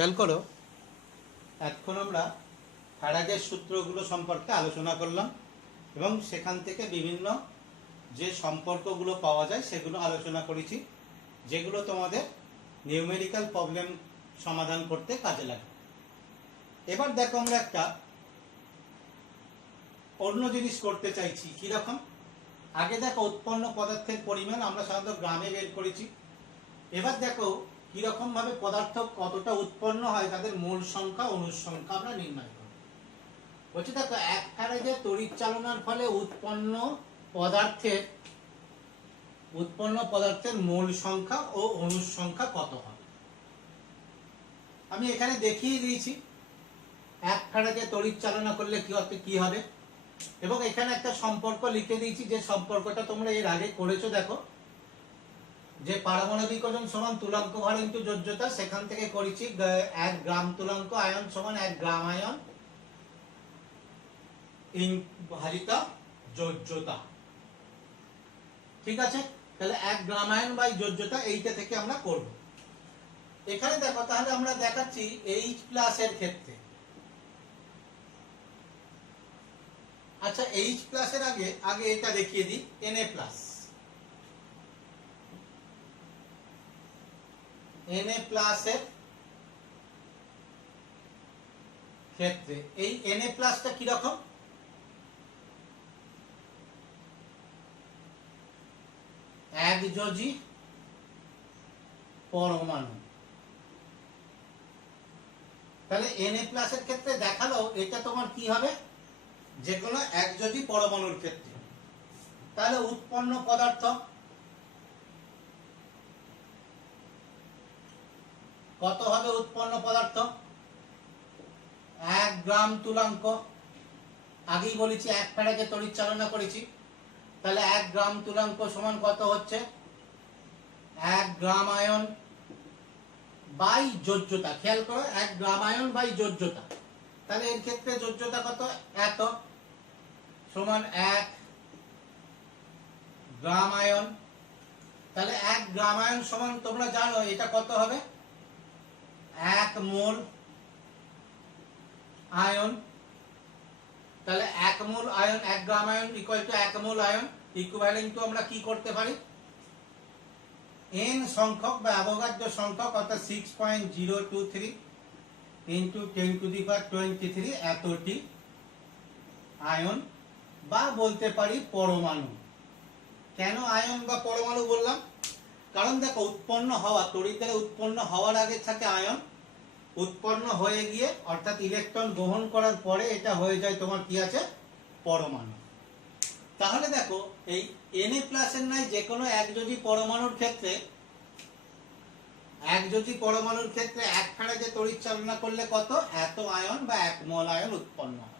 খেয়াল করো, এখন আমরা ফ্যারাডের সূত্রগুলো সম্পর্কে আলোচনা করলাম এবং সেখান থেকে বিভিন্ন যে সম্পর্কগুলো পাওয়া যায় সেগুলো আলোচনা করেছি, যেগুলো তোমাদের নিউমেরিক্যাল প্রবলেম সমাধান করতে কাজে লাগে। এবার দেখো, আমরা একটা অন্য জিনিস করতে চাইছি। কীরকম? আগে দেখো, উৎপন্ন পদার্থের পরিমাণ আমরা সাধারণত গ্রামে বের করেছি। এবার দেখো কিরকম ভাবে পদার্থ কতটা উৎপন্ন হয় তাদের মোল সংখ্যা অনুর সংখ্যা আমরা নির্ণয় করব। বলছি দেখো, এক ফ্যারাডে তড়িৎ চালনার ফলে উৎপন্ন পদার্থের মোল সংখ্যা ও অনুর সংখ্যা কত হবে আমি এখানে দেখিয়ে দিয়েছি। এক ফ্যারাডে তড়িৎ চালনা করলে কি হবে, এবং এখানে একটা সম্পর্ক লিখে দিয়েছি, যে সম্পর্কটা তোমরা এর আগে করেছো। দেখো, যে পারমাণবিক ওজন সমান তুলাঙ্ক ভর ইনটু যোজ্যতা, সেখান থেকে করেছি 1 গ্রাম তুলাঙ্ক আয়ন সমান 1 গ্রাম আয়ন ভারিতা যোজ্যতা। ঠিক আছে, তাহলে 1 গ্রাম আয়ন বাই যোজ্যতা, এইটা থেকে আমরা করব। এখানে দেখো, তাহলে আমরা দেখাচ্ছি H+ এর ক্ষেত্রে। আচ্ছা, H+ এর আগে এটা দেখিয়ে দিই, Na+। Na+ এর ক্ষেত্রে এই Na+ টা কিরকম? একযোজী পরমাণু। তাহলে Na+ এর ক্ষেত্রে দেখালো এটা তোমার কি হবে, যে কোনো একযোজী পরমাণুর ক্ষেত্রে। তাহলে উৎপন্ন পদার্থ কত হবে? উৎপন্ন পদার্থ 1 গ্রাম তুলাঙ্ক। আগেই বলেছি 1 ফ্যারাডে তড়িৎ চালনা করেছি, তাহলে 1 গ্রাম তুলাঙ্ক সমান কত হচ্ছে? 1 গ্রাম আয়ন বাই যোজ্যতা। খেয়াল করো, 1 গ্রাম আয়ন বাই যোজ্যতা। তাহলে এর ক্ষেত্রে যোজ্যতা কত? এত সমান 1 গ্রাম আয়ন। তাহলে 1 গ্রাম আয়ন সমান তোমরা জানো এটা কত হবে? 1 মোল আয়ন। তাহলে 1 mole ion, 1 gram ion equal to 1 mole ion. Equivalent to আমরা কি করতে পারি? n সংখ্যক বা অ্যাভোগাড্রো সংখ্যক, অর্থাৎ 6.023 ইনটু 10⁻23 এতটি আয়ন, বা বলতে পারি পরমাণু। কেন আয়ন বা পরমাণু বললাম? কারণ দেখো, উৎপন্ন হওয়া তড়িৎদ্বারা উৎপন্ন হওয়ার আগে থাকে আয়ন, উৎপন্ন হয়ে গিয়ে অর্থাৎ ইলেকট্রন গ্রহণ করার পরে এটা হয়ে যায় তোমার কি আছে? পরমাণু। তাহলে দেখো, এই Na+ এর নাই যে কোনো একযোজী পরমাণুর ক্ষেত্রে 1 ফ্যারাডে তড়িৎ চালনা করলে কত? এত আয়ন বা 1 মোল আয়ন উৎপন্ন হয়।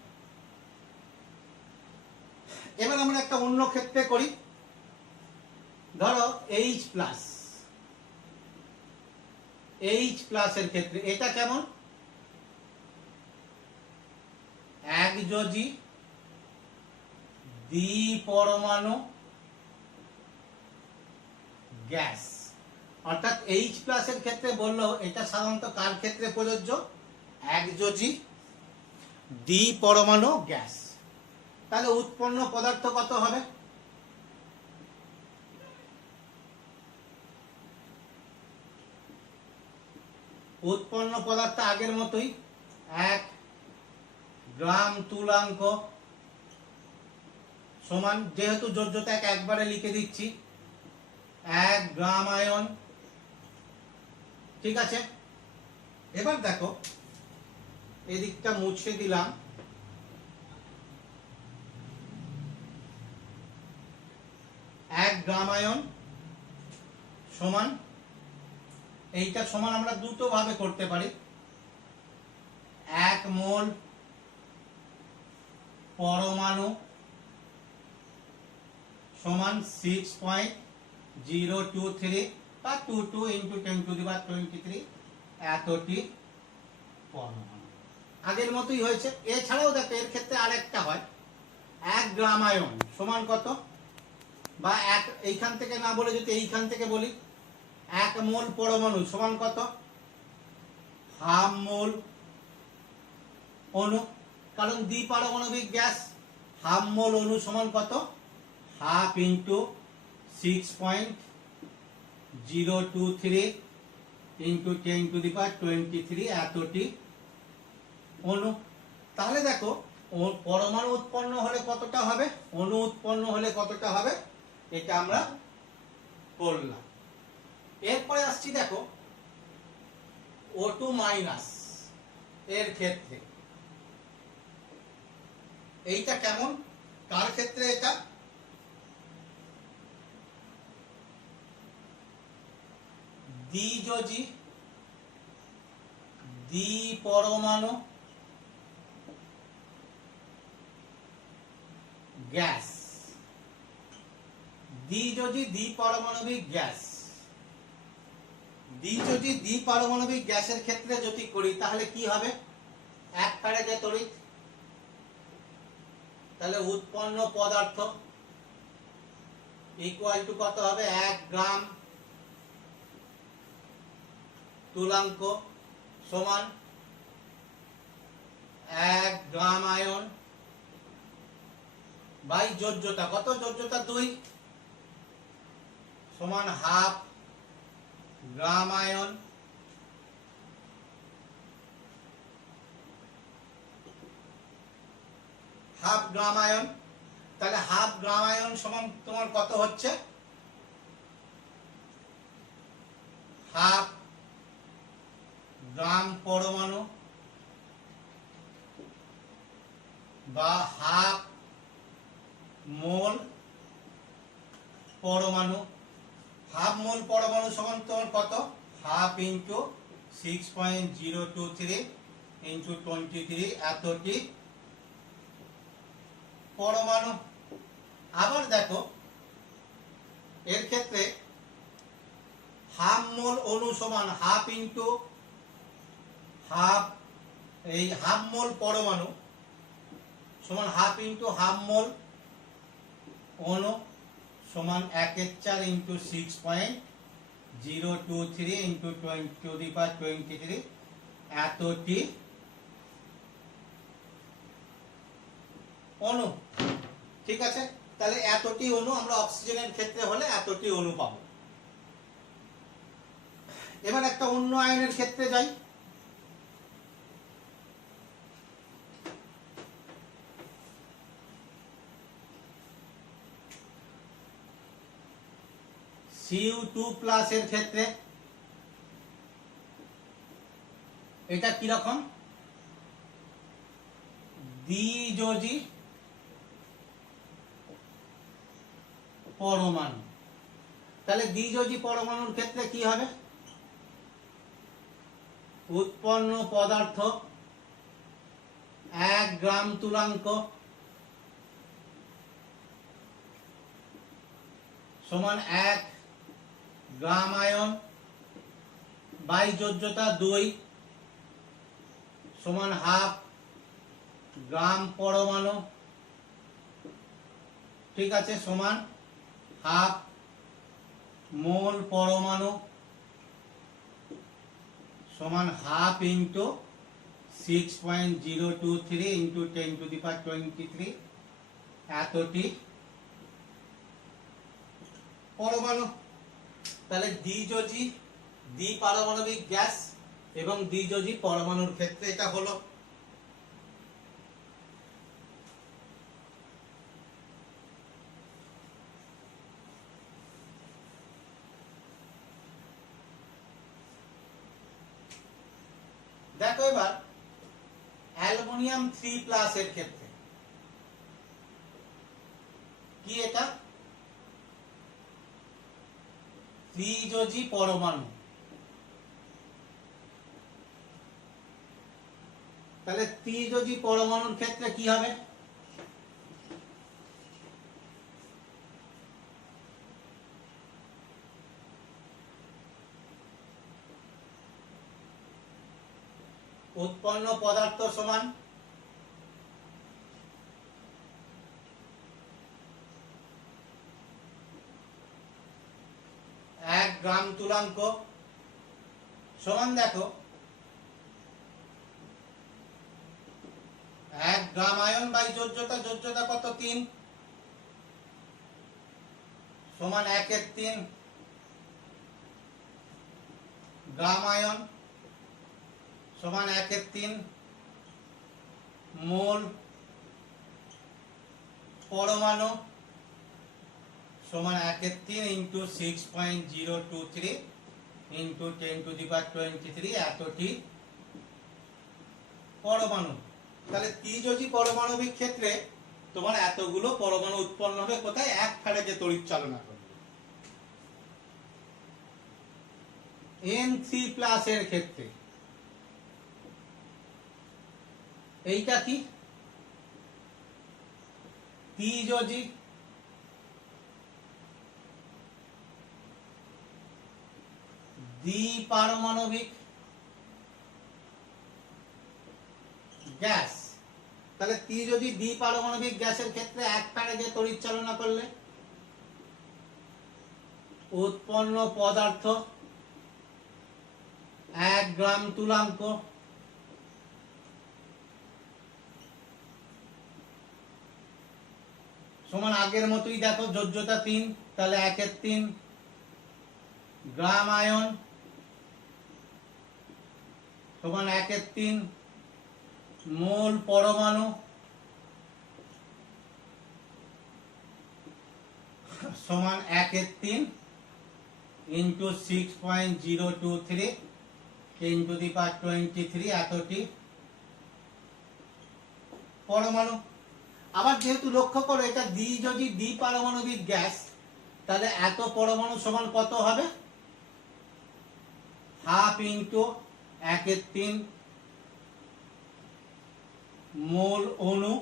এবার আমরা একটা অন্য ক্ষেত্রে করি। ধরো H+ এর ক্ষেত্রে এটা কেমন? একযোজী দ্বিপরমাণু গ্যাস। অর্থাৎ H+ এর ক্ষেত্রে বললো, এটা সাধারণত কার ক্ষেত্রে প্রযোজ্য? একযোজী দ্বিপরমাণু গ্যাস। তাহলে উৎপন্ন পদার্থ কত হবে? উৎপন্ন পদার্থ আগের মতোই 1 গ্রাম তুলাঙ্ক সমান, যেহেতু যোজ্যতা একবারে লিখে দিচ্ছি, 1 গ্রাম আয়ন। ঠিক আছে, এবার দেখো, এদিকটা মুছে দিলাম। 1 গ্রাম আয়ন সমান, এইটা সমান আমরা দুটো ভাবে করতে পারি। 1 মোল পরমাণু সমান 6.023 বা 22 ইনটু 10⁻23 এতটি পরমাণু। আগের মতোই হয়েছে। এছাড়াও দেখো, এর ক্ষেত্রে আরেকটা হয়, 1 গ্রাম আয়ন সমান কত? বা এইখান থেকে না বলে যদি এইখান থেকে বলি, 1 মোল পরমাণু সমান কত? হাফ মোল অণু, কারণ দ্বিপারমাণবিক গ্যাস। হাফ মোল অণু সমান কত? হাফ ইন্টু 6.023 ইন্টু 10⁻23 এতটি অণু। তাহলে দেখো পরমাণু উৎপন্ন হলে কতটা হবে, অণু উৎপন্ন হলে কতটা হবে, এটা আমরা করলাম। এরপরে আসছি দেখো O2 মাইনাস এর ক্ষেত্রে। এইটা কেমন, কার ক্ষেত্রে? এটা দ্বিযোজী দ্বিপরমাণু গ্যাস, দ্বিযোজী দ্বিপারমাণবিক গ্যাস। দ্বিযোজী দ্বিপারমাণবিক গ্যাসের ক্ষেত্রে যদি করি তাহলে কি হবে? এক ফ্যারাডে তড়িৎ, তাহলে উৎপন্ন পদার্থ ইকুয়াল টু কত হবে? 1 গ্রাম তুলাঙ্ক সমান 1 গ্রাম আয়ন বাই যোজ্যতা কত? যোজ্যতা 2 সমান হাফ গ্রাম আয়ন হাফ গ্রাম আয়ন। তাহলে হাফ গ্রাম আয়ন সমান তোমার কত হচ্ছে? হাফ গ্রাম পরমাণু বা হাফ মোল পরমাণু। হাফ মোল পরমাণু সমান তোমার কত? হাফ ইন্টু 6.023 ইন্টু 23 এতটি পরমাণু। আবার দেখো এর ক্ষেত্রে হাফ মোল অণু সমান হাফ ইন্টু হাফ, এই হাফ মোল পরমাণু সমান হাফ ইন্টু হাফ মোল অণু সমান 1/4 ইন্টু 6.023 ইন্টু 10⁻23 এতটি অণু। ঠিক আছে, তাহলে এতটি অণু আমরা অক্সিজেনের ক্ষেত্রে হলে এতটি অণু পাবো। এবার একটা অন্য আয়নের ক্ষেত্রে যাই। Cu2+ এর ক্ষেত্রে এটা কি রকম? দ্বিযোজী পরমাণু। তাহলে দ্বিযোজী পরমাণুর ক্ষেত্রে কি হবে? উৎপন্ন পদার্থ 1 গ্রাম তুলাঙ্ক সমান 1 গ্রাম আয়ন বাই যোজ্যতা 2 সমান হাফ গ্রাম পরমাণু। ঠিক আছে, সমান হাফ মোল পরমাণু সমান হাফ ইন্টু 6.023 ইন্টু 10⁻23 এতটি পরমাণু। তাহলে দ্বিযোজী দ্বিপারমাণবিক গ্যাস এবং দ্বিযোজী পরমাণুর ক্ষেত্রে এটা হলো। দেখো এবার অ্যালুমিনিয়াম 3+ এর ক্ষেত্রে কি? এটা ত্রিযোজী পরমাণু। তাহলে ত্রিযোজী পরমাণুর ক্ষেত্রে কি হবে? উৎপন্ন পদার্থ সমান 1 গ্রাম তুলাঙ্ক সমান দেখো 1 গ্রাম আয়ন বাই যোজ্যতা, যোজ্যতা কত 3 সমান 1/3 গ্রাম আয়ন সমান 1/3 মোল পরমাণু সমান 1/3 ইন্টু 6.023 ইন্টু 10⁻23 এতটি পরমাণু। তাহলে ত্রিযোজী পরমাণবিক ক্ষেত্রে তোমার এতগুলো পরমাণু উৎপন্ন হবে কোথায়? 1 ফ্যারাডে তড়িৎ চালনা করবে। N3+ এর ক্ষেত্রে এইটা কি? ত্রিযোজী দ্বিপারমাণবিক গ্যাস। তাহলে ত্রিযোজী দ্বিপারমাণবিক গ্যাসের ক্ষেত্রে 1 ফ্যারাডে তড়িৎ চালনা করলে উৎপন্ন পদার্থ 1 গ্রাম তুলাঙ্ক সমান আগের মতোই দেখো, যোজ্যতা 3, তাহলে 1/3 গ্রাম আয়ন সমান 1/3 মোল পরমাণু সমান 1/3 ইন্টু 6.023 10⁻23 এতটি পরমাণু। আবার যেহেতু লক্ষ্য করো এটা দ্বিযোজী দ্বিপারমাণবিক গ্যাস, তাহলে এত পরমাণু সমান কত হবে? হাফ ইন্টু 1/3 মোল অণু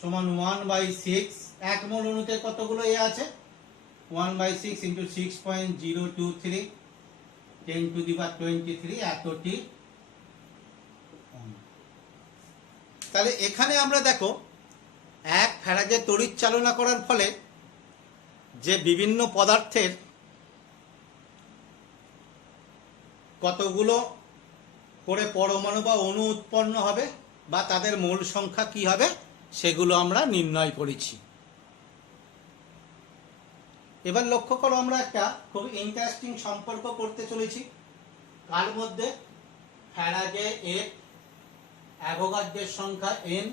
সমান 1/6। 1 মোল অণুতে কতগুলো এ আছে? 1/6 ইন্টু 6.023 10⁻23 এতটি। তাহলে এখানে আমরা দেখো 1 ফ্যারাডে তড়িৎ চালনা করার ফলে যে বিভিন্ন পদার্থের কতগুলো করে পরমাণু বা অণু উৎপন্ন হবে বা তাদের মোল সংখ্যা কি হবে সেগুলো আমরা নির্ণয় করেছি। এবার লক্ষ্য করো আমরা একটা খুব ইন্টারেস্টিং সম্পর্ক করতে চলেছি। কার মধ্যে? ফ্যারাডে এর অ্যাভোগাড্রোর সংখ্যা n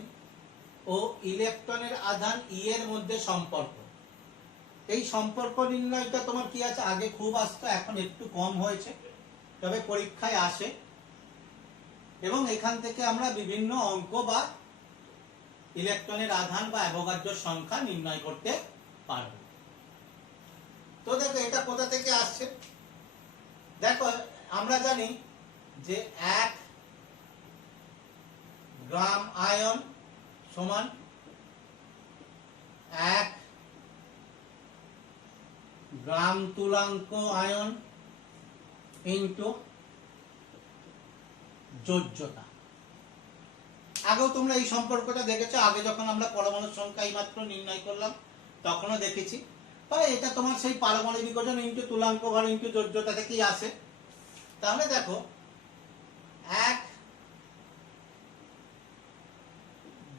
ও ইলেকট্রনের আধান e এর মধ্যে সম্পর্ক। এই সম্পর্ক নির্ণয়টা তোমার কি আছে? আগে খুব আসতো, এখন একটু কম হয়েছে, তবে পরীক্ষায় আসে এবং এখান থেকে আমরা বিভিন্ন অঙ্ক বা ইলেকট্রনের আধান বা অ্যাভোগাড্রোর সংখ্যা নির্ণয় করতে পারব। তো দেখো এটা কোথা থেকে আসছে। দেখো আমরা জানি যে 1 গ্রাম আয়ন সমান 1 গ্রাম তুলাঙ্ক আয়ন ইন্টু যোজ্যতা। আগেও তোমরা এই সম্পর্কটা দেখেছো, আগে যখন আমরা পরমাণুর সংখ্যা এইমাত্র নির্ণয় করলাম তখনও দেখেছি। তাহলে এটা তোমার সেই পারমাণবিক ওজন ইন্টু তুলাঙ্ক ভর ইন্টু যোজ্যতা থেকেই আসে। তাহলে দেখো 1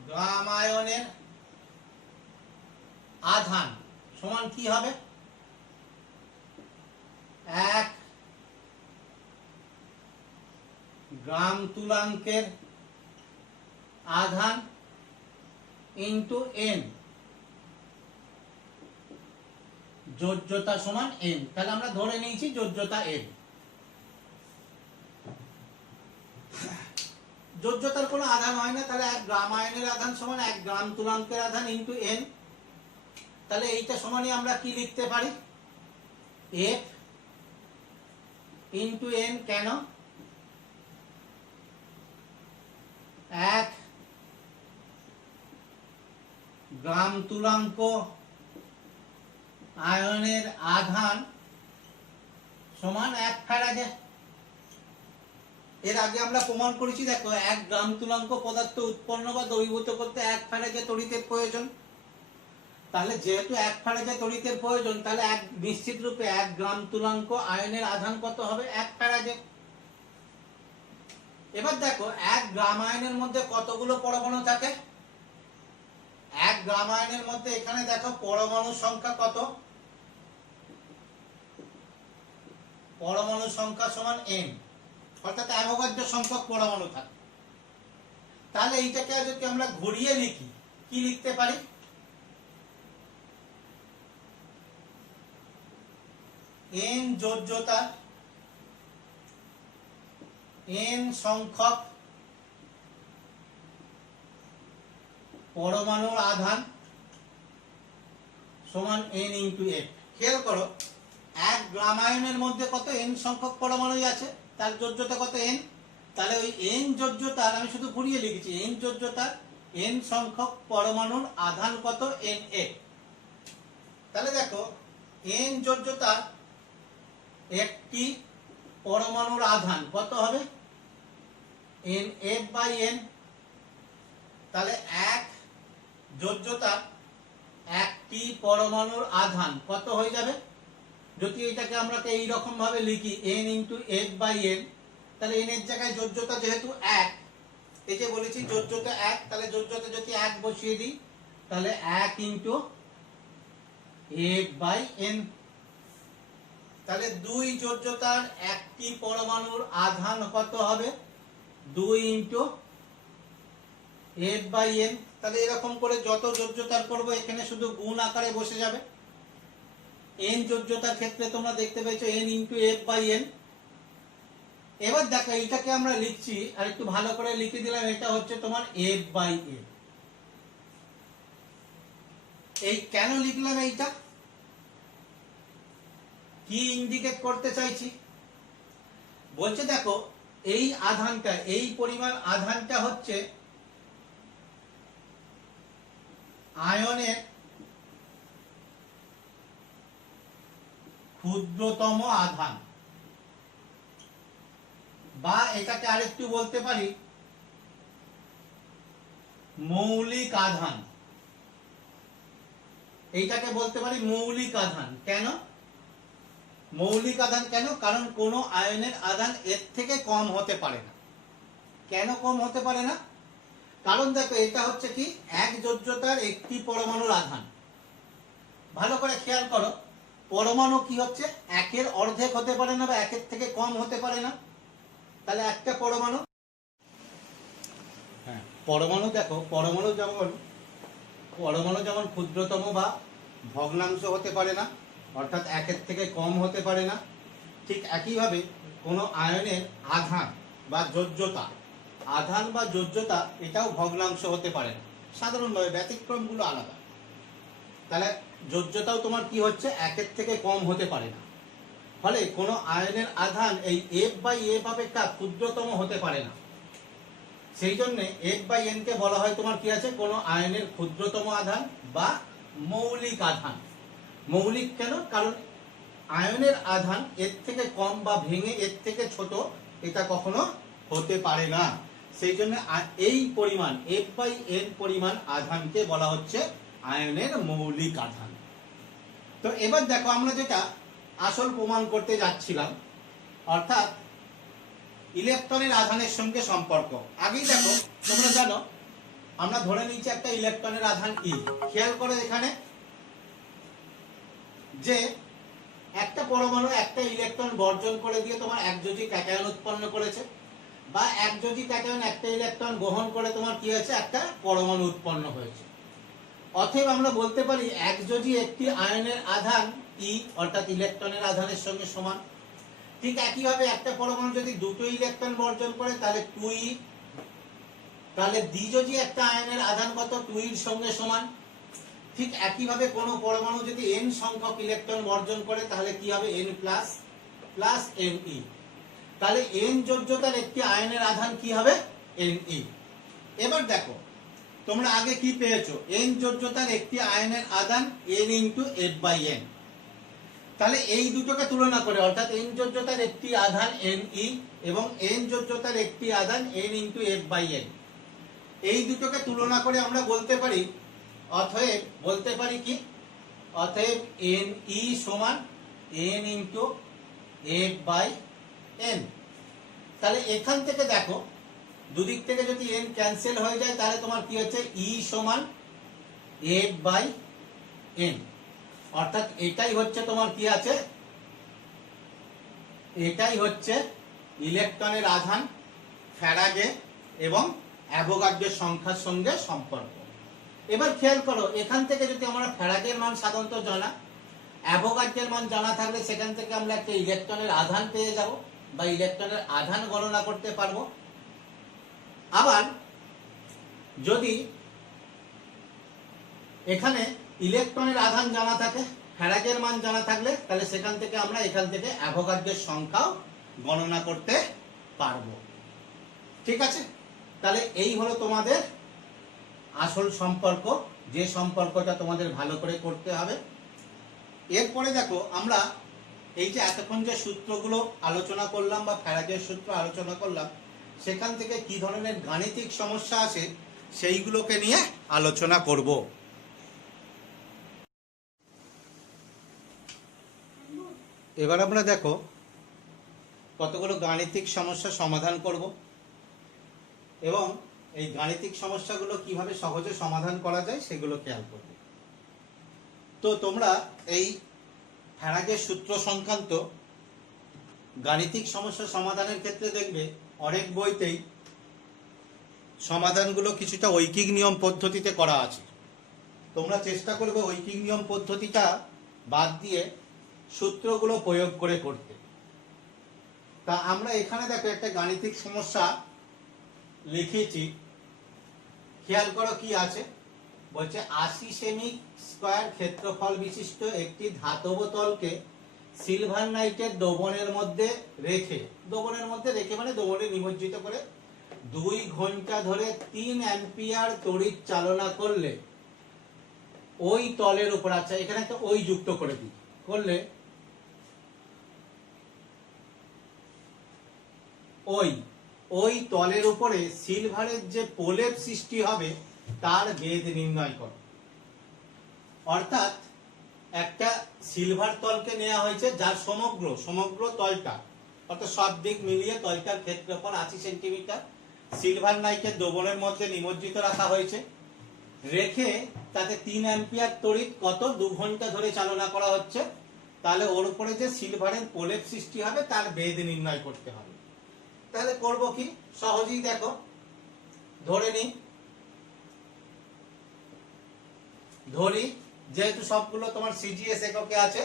গ্রাম আয়নের আধান সমান কি হবে? 1 গ্রাম তুলাঙ্কের আধান ইন্টু n, যোজ্যতা সমান n। তাহলে আমরা ধরে নিয়েছি যোজ্যতা n। যোজ্যতার কোনো আধান হয় না, তাহলে 1 গ্রাম আয়নের আধান সমান 1 গ্রাম তুলাঙ্কের আধান ইন্টু n। তাহলে এইটা সমানই আমরা কি লিখতে পারি? f into n। কেন? 1 গ্রাম তুলাঙ্ক আয়নের আধান সমান 1 ফ্যারাডে। এর আগে আমরা প্রমাণ করেছি, দেখো 1 গ্রাম তুলাঙ্ক পদার্থ উৎপন্ন বা দ্রবীভূত করতে 1 ফ্যারাডে তড়িতের প্রয়োজন। তাহলে যেহেতু 1 ফ্যারাডে তড়িতের প্রয়োজন, তাহলে নিশ্চিত রূপে 1 গ্রাম তুলাঙ্ক আয়নের আধান কত হবে? 1 ফ্যারাডে। এবার দেখো 1 গ্রাম আয়নের মধ্যে কতগুলো পরমাণু থাকে? 1 গ্রাম আয়নের মধ্যে এখানে দেখো পরমাণু সংখ্যা কত? পরমাণু সংখ্যা সমান n, অর্থাৎ অ্যাভোগাড্রো সংখ্যক পরমাণু থাকে। তাহলে এইটাকে যদি আমরা ঘুরিয়ে লিখি, কি লিখতে পারি? n যোজ্যতা, n সংখ্যক পরমাণুর আধান সমান n ইন্টু f। খেয়াল করো 1 গ্রাম আয়নের মধ্যে কত n সংখ্যক পরমাণু আছে, তার যোজ্যতা কত n। তাহলে ওই n যোজ্যতার, আমি শুধু ঘুরিয়ে লিখেছি, n যোজ্যতার n সংখ্যক পরমাণুর আধান কত? n f। তাহলে দেখো n যোজ্যতার একটি পরমাণুর আধান কত হবে? n f by n। তাহলে 1 যোজ্যতার একটি পরমাণুর আধান কত হয়ে যাবে? যদি এটাকে আমরা এইরকম ভাবে লিখি n into f by n, তাহলে n এর জায়গায় যোজ্যতা যেহেতু 1, এই যে বলেছি যোজ্যতা 1, তাহলে যোজ্যতা যদি 1 বসিয়ে দিই, তাহলে 1 ইন্টু f বাই n। তাহলে 2 যোজ্যতার একটি পরমাণুর আধান কত হবে? 2 ইন্টু f বাই n। তাহলে এরকম করে যত যোজ্যতার করব এখানে শুধু গুণ আকারে বসে যাবে। n যোজ্যতার ক্ষেত্রে তোমরা দেখতে পেয়েছো n into f by n। এবার দেখো এইটাকে আমরা লিখছি, আর একটু ভালো করে লিখে দিলাম, এটা হচ্ছে তোমার f বাই n। এই কেন লিখলাম? এইটা কি ইন্ডিকেট করতে চাইছি? বলছে দেখো এই আধানটা, এই পরিমাণ আধানটা হচ্ছে আয়নের ক্ষুদ্রতম আধান, বা এটাকে আরেকটু বলতে পারি মৌলিক আধান। এইটাকে বলতে পারি মৌলিক আধান। কেন মৌলিক আধান? কেন? কারণ কোন আয়নের আধান এর থেকে কম হতে পারে না। কেন কম হতে পারে না? কারণ দেখো এটা হচ্ছে কি 1 যোজ্যতার একটি পরমাণুর আধান। ভালো করে খেয়াল করো, পরমাণু কি হচ্ছে 1 এর অর্ধেক হতে পারে না, বা 1 এর থেকে কম হতে পারে না। তাহলে একটা পরমাণু, হ্যাঁ পরমাণু দেখো, পরমাণু যেমন ক্ষুদ্রতম বা ভগ্নাংশ হতে পারে না, অর্থাৎ 1 এর থেকে কম হতে পারে না, ঠিক একইভাবে কোনো আয়নের আধান বা যোজ্যতা, আধান বা যোজ্যতা এটাও ভগ্নাংশ হতে পারে না সাধারণভাবে, ব্যতিক্রমগুলো আলাদা। তাহলে যোজ্যতাও তোমার কি হচ্ছে 1 এর থেকে কম হতে পারে না। ফলে কোনো আয়নের আধান এই f বাই f অপেক্ষা ক্ষুদ্রতম হতে পারে না। সেই জন্য f বাই n কে বলা হয় তোমার কি আছে? কোনো আয়নের ক্ষুদ্রতম আধান বা মৌলিক আধান। মৌলিক কেন? কারণ আয়নের আধান এর থেকে কম বা ভেঙে এর থেকে ছোট এটা কখনো হতে পারে না। সেই জন্য এই পরিমাণ f বাই n পরিমাণ আধানকে বলা হচ্ছে আয়নের মৌলিক আধান। তো এবার দেখো আমরা যেটা আসল প্রমাণ করতে যাচ্ছিলাম, অর্থাৎ ইলেকট্রনের আধানের সঙ্গে সম্পর্ক। আগেই দেখো তোমরা জানো আমরা ধরে নিচ্ছি একটা ইলেকট্রনের আধান E। খেয়াল করো এখানে যে একটা পরমাণু একটা ইলেকট্রন বর্জন করে দিয়ে তোমার একযোজী ক্যাটায়ন উৎপন্ন করেছে, বা একযোজী ক্যাটায়ন একটা ইলেকট্রন গ্রহণ করে তোমার কি হয়েছে? একটা পরমাণু উৎপন্ন হয়েছে। অতএব আমরা বলতে পারি একযোজী একটি আয়নের আধান E, অর্থাৎ ইলেকট্রনের আধানের সঙ্গে সমান। ঠিক একইভাবে একটা পরমাণু যদি দুটো ইলেকট্রন বর্জন করে তাহলে 2e। তাহলে দ্বিযোজী একটা আয়নের আধান কত? 2 এর সঙ্গে সমান। ঠিক একইভাবে কোনো পরমাণু যদি n সংখ্যক ইলেকট্রন বর্জন করে তাহলে কি হবে? n plus ne। তাহলে n যোজ্যতার একটি আয়নের আধান কি হবে? ne। এবার দেখো তোমরা আগে কি পেয়েছো? n যোজ্যতার একটি আয়নের আধান n into f by n। তাহলে এই দুটোকে তুলনা করে, অর্থাৎ n যোজ্যতার একটি আধান ne এবং n যোজ্যতার একটি আধান n into f by n, এই দুটোকে তুলনা করে আমরা বলতে পারি, অতএব বলতে পারি কি? অতএব ne সমান n into f by n। তাহলে এখান থেকে দেখো দুদিক থেকে যদি এন ক্যান্সেল হয়ে যায় তাহলে তোমার কি হচ্ছে ই সমান এফ বাই এন, অর্থাৎ এটাই হচ্ছে তোমার কি আছে, এটাই হচ্ছে ইলেকট্রনের আধান ফ্যারাডে এবং অ্যাভোগাড্রোর সংখ্যার সঙ্গে সম্পর্ক। এবার খেয়াল করো, এখান থেকে যদি আমরা ফ্যারাডের মান সাধারণত জানা, অ্যাভোগাড্রোর মান জানা থাকলে সেখান থেকে আমরা একটা ইলেকট্রনের আধান পেয়ে যাব বা ইলেকট্রনের আধান গণনা করতে পারবো। আবার যদি এখানে ইলেকট্রনের আধান জানা থাকে, ফ্যারাডের মান জানা থাকলে, তাহলে সেখান থেকে আমরা এখান থেকে অ্যাভোগাড্রোর সংখ্যাও গণনা করতে পারবো। ঠিক আছে, তাহলে এই হলো তোমাদের আসল সম্পর্ক, যে সম্পর্কটা তোমাদের ভালো করে করতে হবে। এরপরে দেখো, আমরা এই যে এতক্ষণ যে সূত্রগুলো আলোচনা করলাম বা ফ্যারাডের সূত্র আলোচনা করলাম, সেখান থেকে কি ধরনের গাণিতিক সমস্যা আসে সেইগুলোকে নিয়ে আলোচনা করব। এবার আমরা দেখো কতগুলো গাণিতিক সমস্যা সমাধান করব এবং এই গাণিতিক সমস্যাগুলো কিভাবে সহজে সমাধান করা যায় সেগুলো খেয়াল করবে। তো তোমরা এই ফ্যারাডের সূত্র সংক্রান্ত গাণিতিক সমস্যা সমাধানের ক্ষেত্রে দেখবে অনেক বইতেই সমাধানগুলো কিছুটা ঐকিক নিয়ম পদ্ধতিতে করা আছে। তোমরা চেষ্টা করবে ঐকিক নিয়ম পদ্ধতিটা বাদ দিয়ে সূত্রগুলো প্রয়োগ করে করতে। তা আমরা এখানে দেখো একটা গাণিতিক সমস্যা লিখেছি, খেয়াল করো কি আছে, বলছে 80 সেমি স্কয়ার ক্ষেত্রফল বিশিষ্ট একটি ধাতব তলকে সিলভার নাইটের দ্রবণের মধ্যে রেখে মানে দ্রবণে নিমজ্জিত করে 2 ঘন্টা ধরে 3 অ্যাম্পিয়ার তড়িৎ চালনা করলে ওই তলের উপর, আচ্ছা এখানে একটা ওই যুক্ত করে দিই, করলে ওই তলের উপরে সিলভারের যে প্রলেপ সৃষ্টি হবে তার বেদ নির্ণয় করো। অর্থাৎ একটা সিলভার তলকে নেওয়া হয়েছে যার সমগ্র তলটা, অর্থাৎ সব দিক মিলিয়ে তলটার ক্ষেত্রফল 80 সেন্টিমিটার সিলভার নাইটের দ্রবণের মধ্যে নিমজ্জিত রাখা হয়েছে, রেখে তাতে 3 অ্যাম্পিয়ার তড়িৎ কত 2 ঘন্টা ধরে চালনা করা হচ্ছে, তাহলে ওর উপরে যে সিলভারের প্রলেপ সৃষ্টি হবে তার বেদ নির্ণয় করতে হবে। তাহলে করব কি, সহজেই দেখো, ধরি যেহেতু সবগুলো তোমার সিজিএস এককে আছে,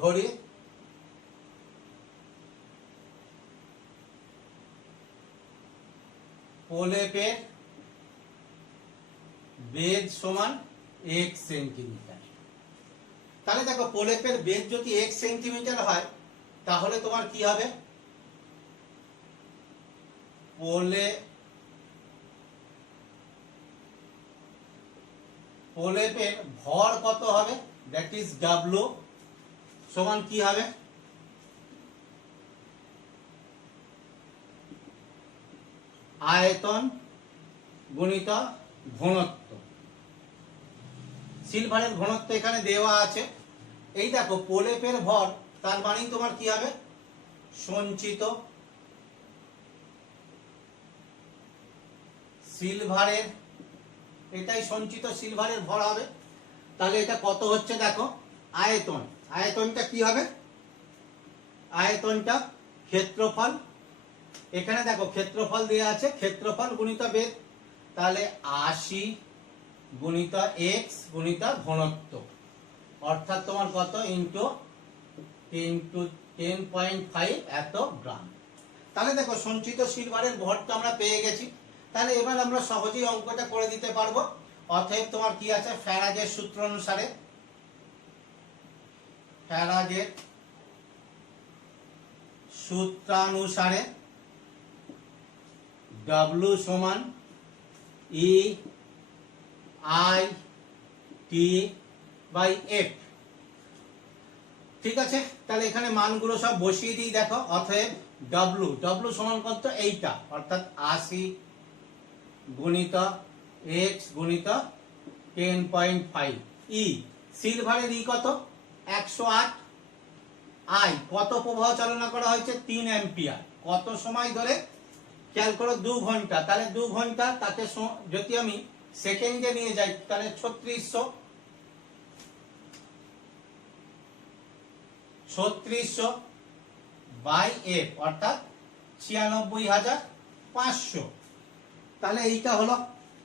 ধরি প্রলেপের বেদ সমান 1 সেন্টিমিটার। তাহলে দেখো প্রলেপের বেদ যদি 1 সেন্টিমিটার হয় তাহলে তোমার কি হবে, প্রলেপের ভর কত হবে, দ্যাট ইজ ডাব্লিউ সমান কি হবে, আয়তন গুণিত ঘনত্ব। সিলভারের ঘনত্ব এখানে দেওয়া আছে, এই দেখো প্রলেপের ভর, তার মানেই তোমার কি হবে, সঞ্চিত সিলভারের, এটাই সঞ্চিত সিলভারের ভর হবে। তাহলে এটা কত হচ্ছে দেখো, আয়তনটা কি হবে, আয়তনটা ক্ষেত্রফল, এখানে দেখো ক্ষেত্রফল দেওয়া আছে, ক্ষেত্রফল গুণিত বেদ, তাহলে 80 গুণিত x গুণিত ঘনত্ব, অর্থাৎ তোমার কত ইনটু 10.5 এত গ্রাম। তাহলে দেখো সঞ্চিত সিলভারের ভরটা আমরা পেয়ে গেছি। তাহলে এবার আমরা সহজেই অঙ্কটা করে দিতে পারবো। অতএব তোমার কি আছে, ফ্যারাডের সূত্র অনুসারে, ফ্যারাডের সূত্রানুসারে W সমান E I T by F। ঠিক আছে, তাহলে এখানে মানগুলো সব বসিয়ে দিই দেখো। অতএব W সমান কত, এইটা, অর্থাৎ 80 গুণিত x গুণিত 10.5, ই সিলভারের ই কত 108, আই কত প্রবাহ চালনা করা হয়েছে 3 অ্যাম্পিয়ার, কত সময় ধরে খেয়াল করো 2 ঘন্টা, তাহলে 2 ঘন্টা তাতে যদি আমি সেকেন্ডে নিয়ে যাই তাহলে 3600 বাই এফ অর্থাৎ 96,500। তাহলে এইটা হলো।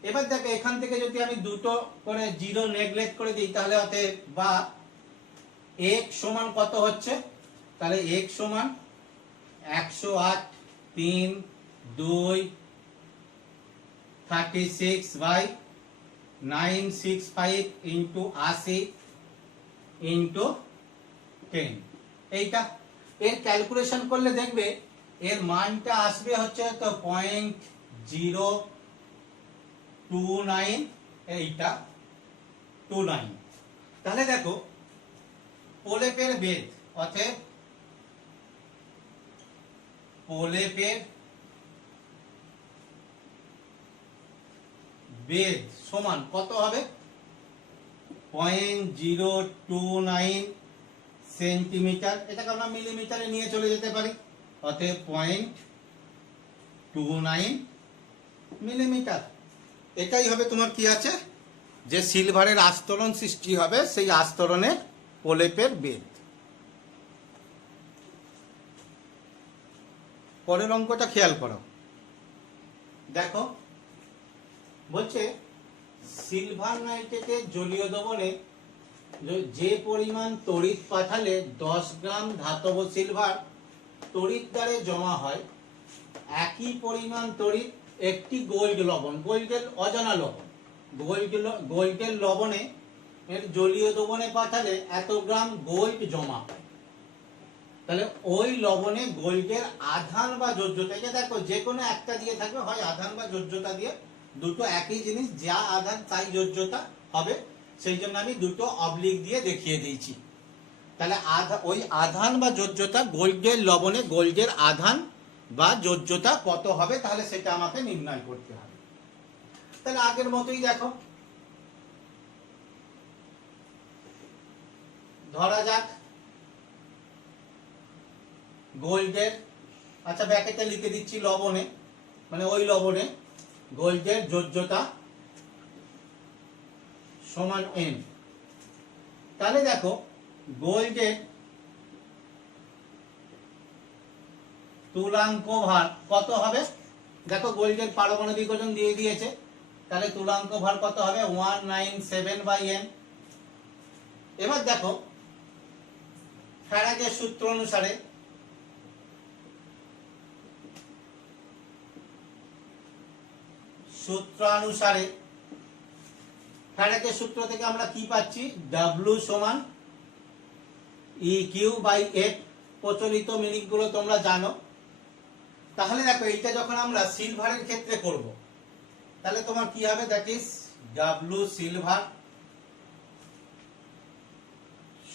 এবার দেখো এখান থেকে যদি আমি দুটো করে জিরো নেগলেক্ট করে দিই তাহলে অতএব বা x সমান কত হচ্ছে, তাহলে x সমান 108 3 2 36 বাই 965 ইন্টু 80 ইন্টু 10। এইটা এর ক্যালকুলেশন করলে দেখবে এর মানটা আসবে হচ্ছে তো 0.029, এইটা 29। তাহলে দেখো প্রলেপের বেদ অতএব প্রলেপের বেদ সমান কত হবে, 0.029 সেন্টিমিটার। এটাকে আমরা মিলিমিটারে নিয়ে চলে যেতে পারি, অতএব 0.29 মিলিমিটার। এটাই হবে তোমার কি আছে, যে সিলভারের আস্তরণ সৃষ্টি হবে সেই আস্তরণের প্রলেপের বেদ। পরের অঙ্কটা খেয়াল করো, দেখো বলছে সিলভার নাইট্রেটের জলীয় দ্রবণে যে পরিমাণ তড়িৎ পাঠালে 10 গ্রাম ধাতব সিলভার তড়িৎ দ্বারে জমা হয়, একই পরিমাণ তড়িৎ একটি গোল্ড লবণ, গোল্ডের অজানা লবণ, গোল্ডের লবণে এর জলীয় দ্রবণে পাঠালে এত গ্রাম গোল্ড জমা হয়। তাহলে ওই লবণে গোল্ডের আধান বা যোজ্যতা, এটা দেখো যে কোনো একটা দিয়ে থাকবে, হয় আধান বা যোজ্যতা দিয়ে, দুটো একই জিনিস, যা আধান তাই যোজ্যতা হবে, সেই জন্য আমি দুটো অবলিক দিয়ে দেখিয়ে দিয়েছি। তাহলে ওই আধান বা যোজ্যতা গোল্ডের লবণে গোল্ডের আধান বা যোজ্যতা কত হবে, তাহলে সেটা আমাকে নির্ণয় করতে হবে। তাহলে আগের মতোই দেখো, ধরা যাক গোল্ডের, আচ্ছা ব্যাকেটে লিখে দিচ্ছি লবণে, মানে ওই লবণে গোল্ডের যোজ্যতা সমান n। তাহলে দেখো গোল্ডের তুলাঙ্ক ভার কত হবে, দেখো গোল্ডের পারমাণবিক ওজন দিয়ে দিয়েছে, তাহলে তুলাঙ্ক ভার কত হবে 197 বাই n। এবার দেখো ফ্যারাডের সূত্র অনুসারে ফ্যারাডের সূত্র থেকে আমরা কি পাচ্ছি, W সমান EQ বাই F। প্রচলিত মিনিং গুলো তোমরা জানো। তাহলে দেখো এইটা যখন আমরা সিলভারের ক্ষেত্রে করব, তাহলে তোমার কি হবে, দ্যাট ইজ W সিলভার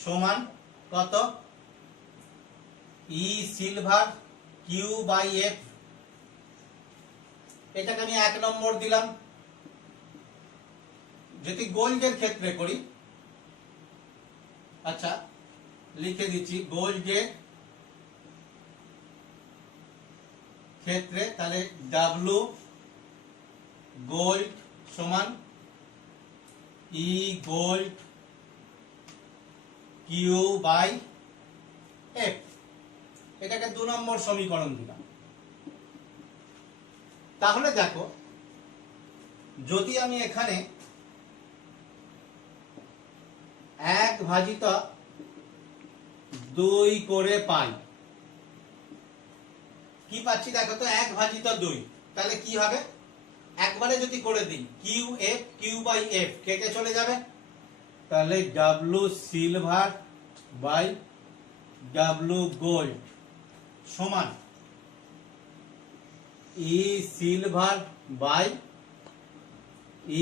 সমান কত, E silver Q by F। এটাকে আমি 1 নম্বর দিলাম। যদি গোল্ডের ক্ষেত্রে করি, আচ্ছা লিখে দিচ্ছি গোল্ডের ক্ষেত্রে, তাহলে W গোল্ড সমান E gold Q by F। এটাকে 2 নম্বর সমীকরণ দিলাম। তাহলে দেখো যদি আমি এখানে 1/2 করে পাই, কি পাচ্ছি দেখো তো 1/2, তাহলে কি হবে, একবারে যদি করে দিই Q বাই F কেটে চলে যাবে, তাহলে W silver by W gold সমান E silver by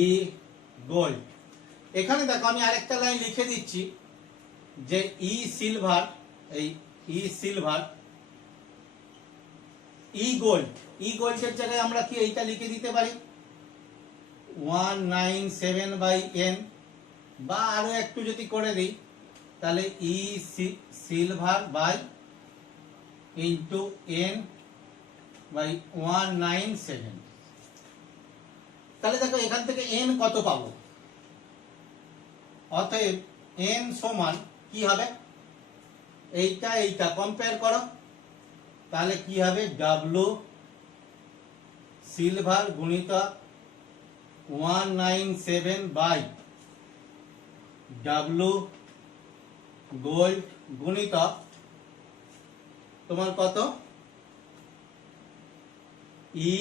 E gold. এখানে দেখো আমি আরেকটা লাইন লিখে দিচ্ছি যে E সিলভার, এই E সিলভার E গোল্ডের জায়গায় আমরা কি এইটা লিখে দিতে পারি 197 বাই n, বা আরো একটু যদি করে দিই তাহলে E silver by into n by 197। তাহলে দেখো এখান থেকে n কত পাবো, অতএব n সমান কি হবে, এইটা কম্পেয়ার করো, তাহলে কি হবে W সিলভার গুণিতক 197 বাই W গোল্ড গুণিতক তোমার কত ই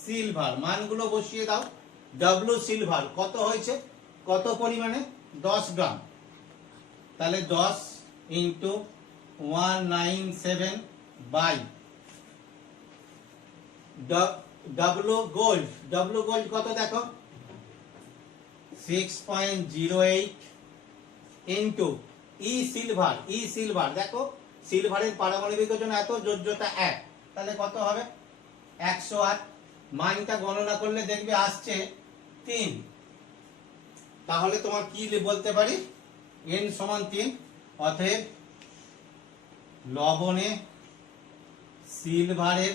সিলভার, মানগুলো বসিয়ে দাও। W সিলভার কত হয়েছে, কত পরিমাণে, 10 গ্রাম, তাহলে 10 ইন্টু 197 বাই W গোল্ড কত দেখো 6.08 ইন্টু ই সিলভার দেখো সিলভারের পারমাণবিক ওজন এত, যোজ্যতা 1, তাহলে কত হবে 108। মানটা গণনা করলে দেখবে আসছে 3, তাহলে তোমার কি বলতে পারি, n সমান 3। অতএব লবণে সিলভারের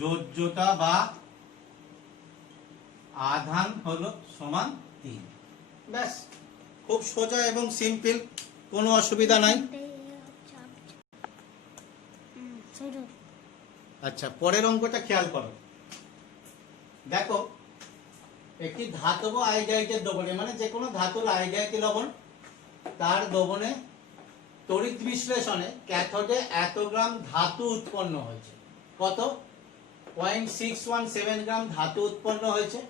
যোজ্যতা বা আধান হলো সমান 3। ব্যাস, খুব সোজা এবং সিম্পল, কোনো অসুবিধা নাই। আচ্ছা, পরের অঙ্কটা খেয়াল করো। দেখো একটি ধাতব আয়োডাইডের দ্রবণে, মানে যে কোনো ধাতুর আয়োডাইড লবণ, তার দ্রবণে তড়িৎ বিশ্লেষণে ক্যাথোডে এত গ্রাম ধাতু উৎপন্ন হয়েছে, কত 0.617 গ্রাম ধাতু উৎপন্ন হয়েছে।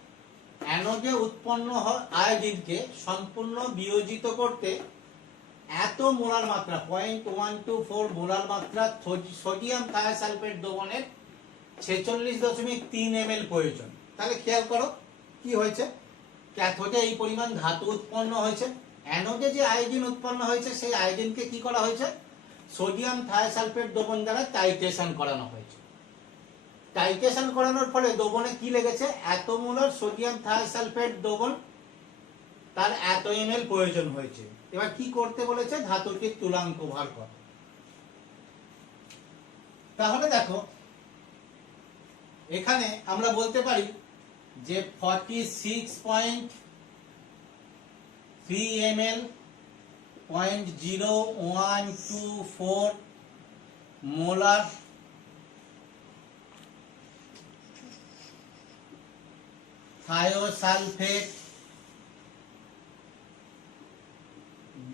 অ্যানোডে উৎপন্ন আয়োডিনকে সম্পূর্ণ বিয়োজিত করতে এত মোলার মাত্রা 0.124 মোলার মাত্রা সোডিয়াম থায়োসালফেট দ্রবণের 46.3 ml প্রয়োজন। তাহলে খেয়াল করো কি হয়েছে, ক্যাথোডে এই পরিমাণ ধাতু উৎপন্ন হয়েছে, অ্যানোডে যে আয়োডিন উৎপন্ন হয়েছে সেই আয়োডিনকে কি করা হয়েছে, সোডিয়াম থায়োসালফেট দ্রবণ দ্বারা টাইট্রেশন করানো হয়েছে। টাইট্রেশন করানোর ফলে দ্রবণে কি লেগেছে, এত মোলার সোডিয়াম থায়োসালফেট দ্রবণ, তার এত ml প্রয়োজন হয়েছে। এবার কি করতে বলেছে, ধাতুটির তুলাঙ্ক ভার কর। তাহলে দেখো এখানে আমরা বলতে পারি যে 46.3 ml 0.0124 মোলার থায়োসালফেট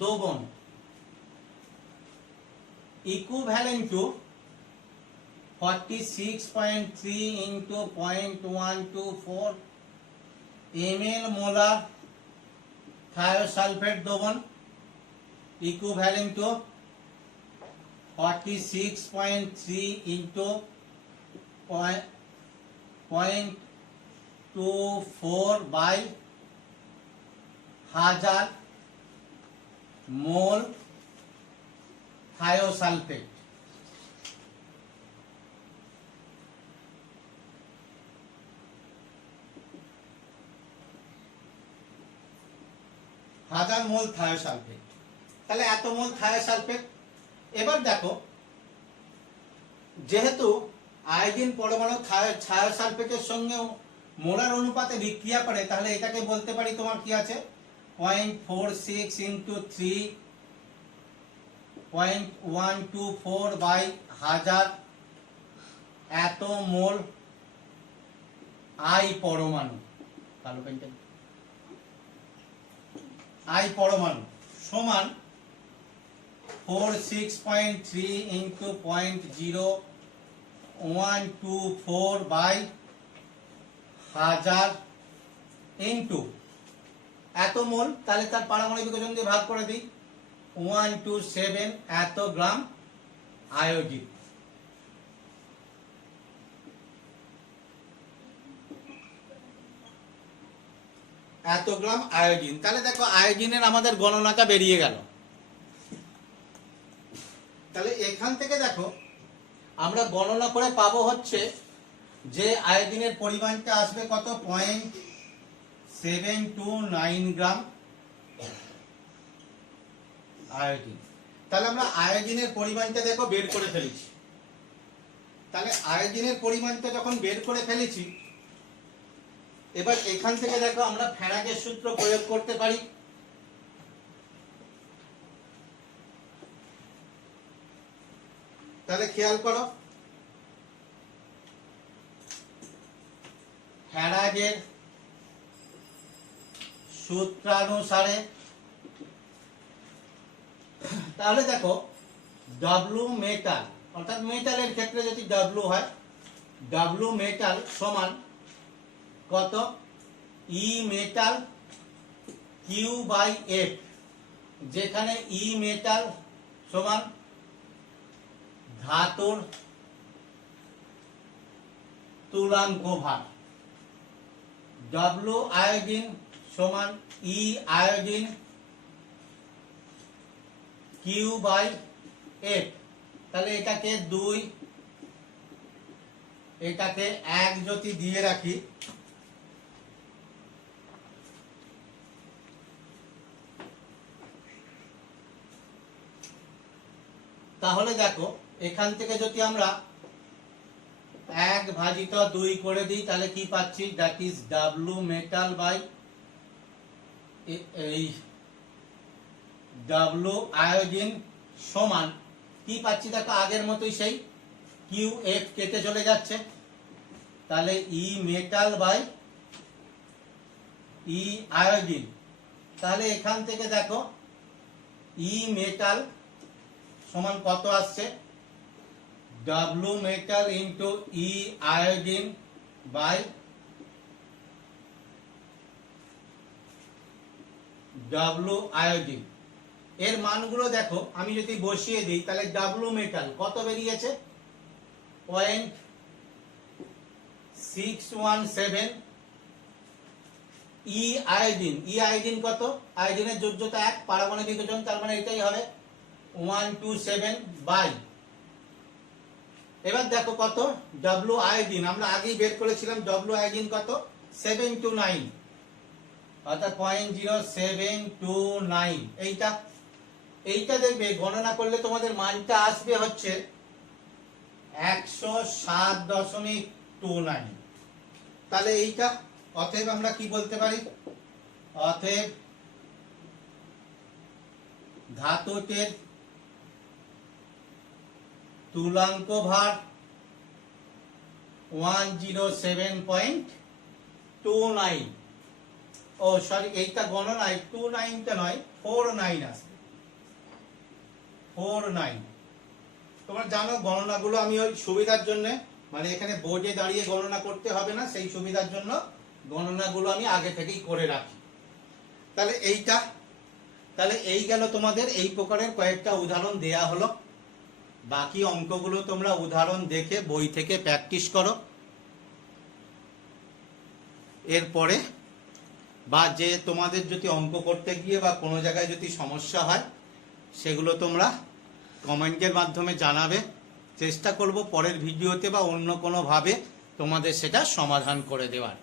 দ্রবণ equivalent to 46.3 into 0.124 ml molar thiosulphate দ্রবণ equivalent to 46.3 into 0.24 by 1000 mole thiosulphate. হাজার মোল থায়োসালফেট, তাহলে এত মোল থায়োসালফেট। এবার দেখো যেহেতু আয়োডিন পরমাণু থায়োসালফেটের সঙ্গে মোলার অনুপাতে বিক্রিয়া করে, তাহলে এটাকে বলতে পারি তোমার কি আছে 0.46 into 3.124 by 1000 এত মোল আই পরমাণু, কালো পেনটা আই পরমাণু সমান 46.3 into 0.0124 by 1000 into এত মোল, তাহলে তার পারমাণবিক ওজন দিয়ে ভাগ করে দিই 127 এত গ্রাম আয়োডিন। এত গ্রাম আয়োডিন, তাহলে দেখো আয়োডিনের আমাদের গণনাটা বেরিয়ে গেল। তাহলে এখান থেকে দেখো আমরা গণনা করে পাবো হচ্ছে যে আয়োডিনের পরিমাণটা আসবে কত 0.729 গ্রাম আয়োডিন। তাহলে আমরা আয়োডিনের পরিমাণটা দেখো বের করে ফেলেছি। তাহলে আয়োডিনের পরিমাণটা যখন বের করে ফেলেছি, এবার এখান থেকে দেখো আমরা ফ্যারাডের সূত্র প্রয়োগ করতে পারি। তাহলে খেয়াল করো, ফ্যারাডের সূত্রানুসারে, তাহলে দেখো ডব্লু মেটাল, অর্থাৎ মেটালের ক্ষেত্রে যদি ডব্লু হয়, ডব্লু মেটাল সমান কত, ই মেটাল কিউ বাই এফ, যেখানে ই মেটাল সমান ধাতুর তুলাঙ্ক ভার, ডব্লু আয়োডিন সমান ই আয়োডিন কিউ বাই এফ। তাহলে এটাকে 2, এটাকে 1 যদি দিয়ে রাখি, তাহলে দেখো এখান থেকে যদি আমরা 1/2 করে দিই, তাহলে কি পাচ্ছি, that is W metal by এই ডাব্লু আয়োডিন সমান কি পাচ্ছি দেখো, আগের মতোই সেই কিউ এফ কেটে চলে যাচ্ছে, তাহলে E metal by E iodine. তাহলে এখান থেকে দেখো ই মেটাল সমান কত আসছে, W metal into E iodine by W iodine. এর মানগুলো দেখো আমি যদি বসিয়ে দিই, তাহলে ডাব্লু মেটাল কত বেরিয়েছে, 0.617, ই আয়োডিন কত, আয়োডিনের যোজ্যতা 1, পারমাণবিক ওজন, তার মানে এটাই হবে 127 বাই, এবার দেখো কত ডব্লু আয়োডিন, আমরা আগেই বের করেছিলাম ডব্লু আয়োডিন কত, 729, অর্থাৎ 0.0729। এইটা দেখবে গণনা করলে তোমাদের মানটা আসবে হচ্ছে 107.29। তাহলে এইটা অতএব আমরা কি বলতে পারি, অতএব ধাতুটির তুলাঙ্ক ভার 107.29। ও সরি, এইটা গণনায় 29টা নয়, 49 আসবে, 49। তোমরা জানো গণনাগুলো আমি ওই সুবিধার জন্য, মানে এখানে বোর্ডে দাঁড়িয়ে গণনা করতে হবে না, সেই সুবিধার জন্য গণনাগুলো আমি আগে থেকেই করে রাখি। তাহলে এই গেল তোমাদের এই প্রকারের কয়েকটা উদাহরণ দেয়া হলো। বাকি অঙ্কগুলো তোমরা উদাহরণ দেখে বই থেকে প্র্যাকটিস করো। এরপরে বা যে তোমাদের যদি অঙ্ক করতে গিয়ে বা কোনো জায়গায় যদি সমস্যা হয়, সেগুলো তোমরা কমেন্টের মাধ্যমে জানাবে, চেষ্টা করব পরের ভিডিওতে বা অন্য কোনোভাবে তোমাদের সেটা সমাধান করে দেওয়ার।